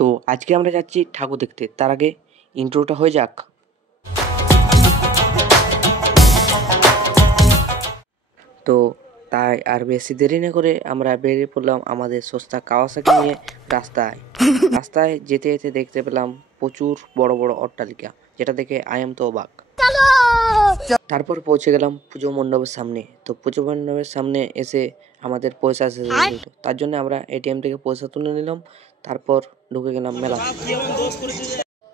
তো আজকে আমরা যাচ্ছি ঠাকুর দেখতে, তার আগে ইন্ট্রোটা হয়ে যাক। তো তাই আর বেশি দেরি না করে আমরা বেরিয়ে পড়লাম আমাদের সস্তা কাওয়াসাকি নিয়ে রাস্তায় যেতে যেতে দেখতে পেলাম প্রচুর বড় বড় অট্টালিকা, যেটা দেখে আই এম তো অবাক। তারপর পৌঁছে গেলাম পুজো মণ্ডপের সামনে। তো পুজো মণ্ডপের সামনে এসে আমাদের পয়সা শেষ হয়ে গেল, তার জন্য আমরা এটিএম থেকে পয়সা তুলে নিলাম। তারপর ঢুকে গেলাম মেলা।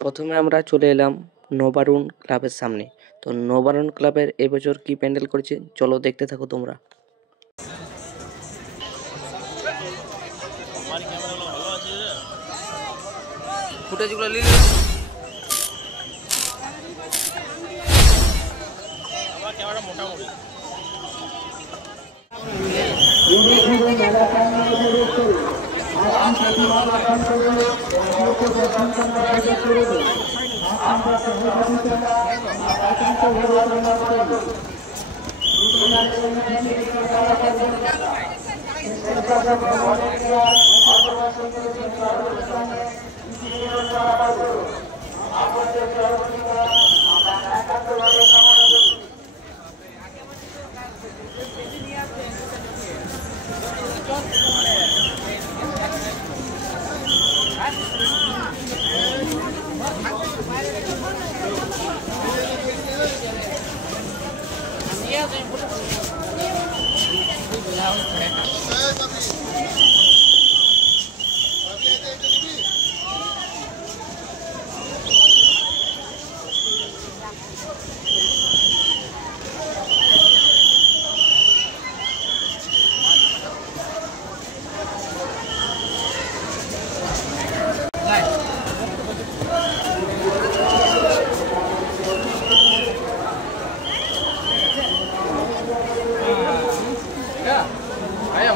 প্রথমে আমরা চলে এলাম নবারুণ ক্লাবের সামনে। তো নবারুণ ক্লাবের এবছর কি প্যান্ডেল করেছে চলো দেখতে থাকো তোমরা। ফুটেজগুলো নিয়ে ক্যামেরা মোটামুটি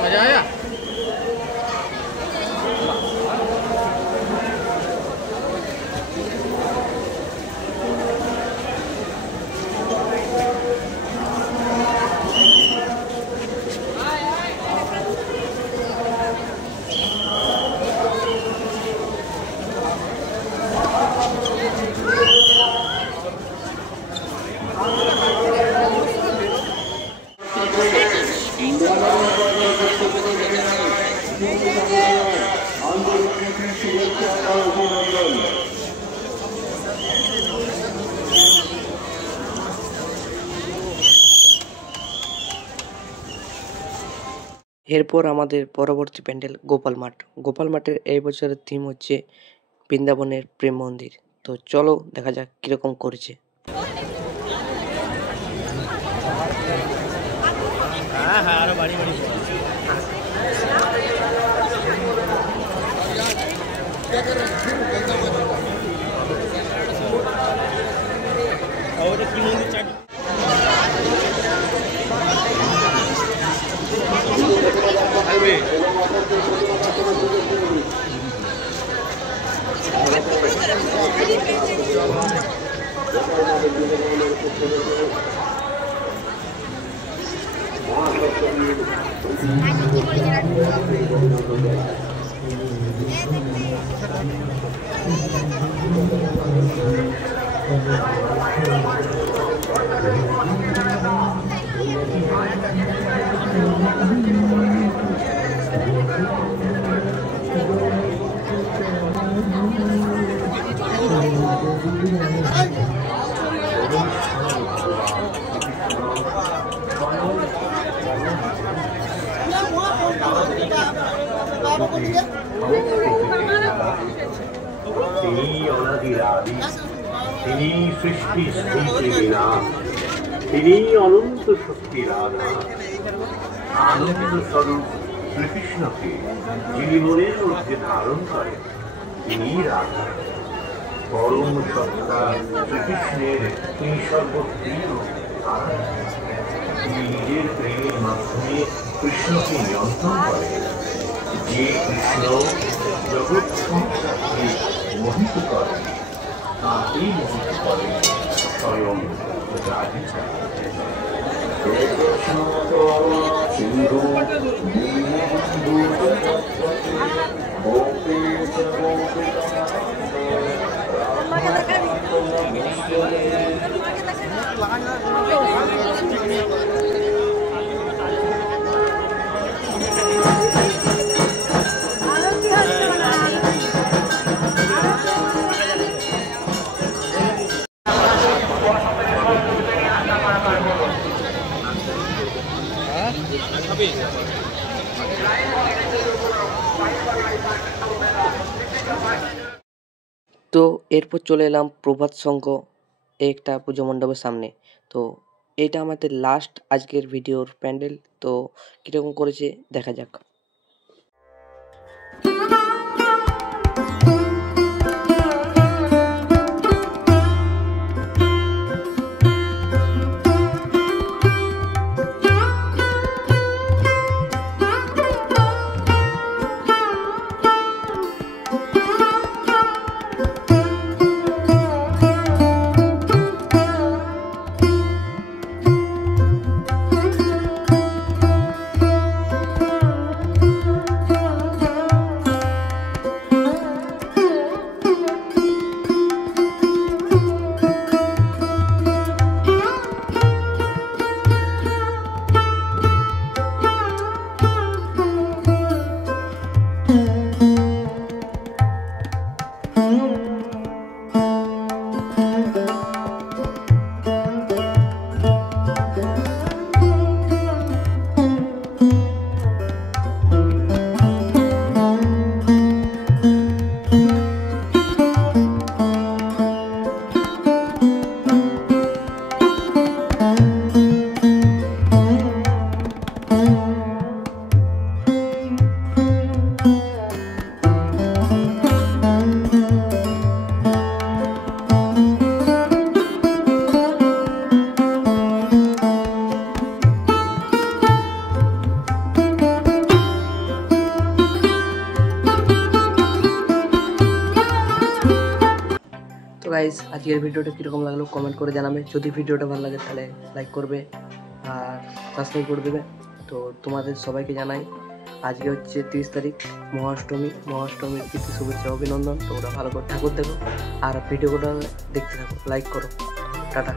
मजा आया। এরপর আমাদের পরবর্তী প্যান্ডেল গোপাল মাঠ। গোপাল মাঠের এই বছরের থিম হচ্ছে বৃন্দাবনের প্রেম মন্দির। তো চলো দেখা যাক কিরকম করেছে। আরো বাড়ি বাড়ি কি মন্দির চাটি তিনি অনাদিরাদি, তিনি সৃষ্টি স্থিতি বিনাশ, তিনি অনন্ত শক্তির আধার। আনন্দ স্বরূপ শ্রীকৃষ্ণকে যিনি মনের মধ্যে ধারণ করেন তিনি রাধা। পরম সত্তা শ্রীকৃষ্ণের তিনি সর্বপ্রিয় আরাধনা। তিনি নিজের প্রেমের মাধ্যমে কৃষ্ণকে নিয়ন্ত্রণ করেন। যে কৃষ্ণ জগৎ সংসারকে মোহিত করেন তাকেই মোহিত করেন স্বয়ং রাধিকা। সিন্ধু তো এরপর চলে এলাম প্রভাত সংঘ একটা পুজো মণ্ডপের সামনে। তো এটা আমাদের লাস্ট আজকের ভিডিওর প্যান্ডেল। তো কীরকম করেছে দেখা যাক। তো গাইজ আজকের ভিডিওটা কীরকম লাগলো কমেন্ট করে জানাবে। যদি ভিডিওটা ভালো লাগে তাহলে লাইক করবে আর সাবস্ক্রাইব করে দেবে। তো তোমাদের সবাইকে জানাই আজকে হচ্ছে 30 তারিখ, মহাষ্টমীর প্রীতি শুভেচ্ছা অভিনন্দন। তো ওরা ভালো করে ঠাকুর দেখো আর ভিডিওটা দেখতে থাকো, লাইক করো। টাটা।